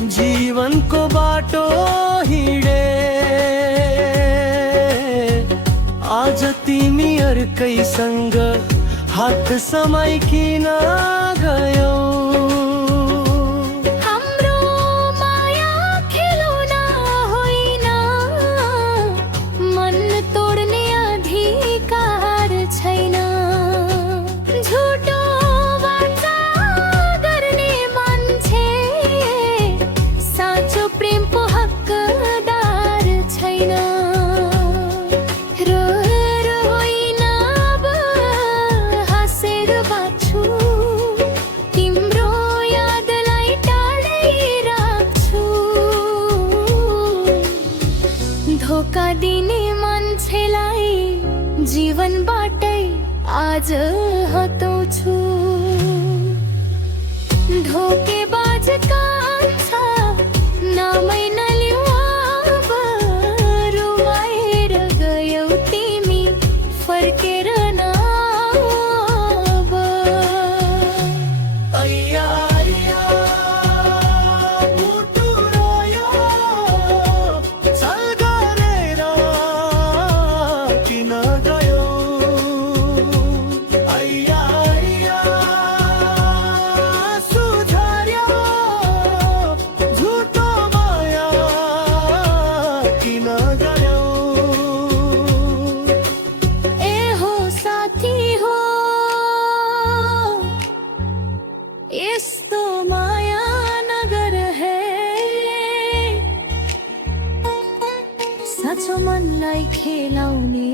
जीवनको बाटो हिँडे आज तिमी अर्कैसँग हात समाइकिन गयौ। हाम्रो माया खेलौना होइन, मन तोड्ने अधिकार छैन। झुटो वाचा गर्ने मान्छे साँचो प्रेमको हकदार छैन। होइन अब हाँसेर बाँच्छु, तिम्रो यादलाई टाढै राख्छु। धोका दिने मान्छेलाई जीवनबाटै आज हटाउँछु। धोकेबाज कान्छ नामै नलिऊ अब, रुवाएर गयौ तिमी फर्केर नआब। अय्या अय्या मुटु रोयो, छल गरेर किन गयौ। अय्या अय्या सुझार्यो, झुटो माया किन गयौ। ए हो साथी हो, यस्तो माया नगर है। साँचो मनलाई खेलाउने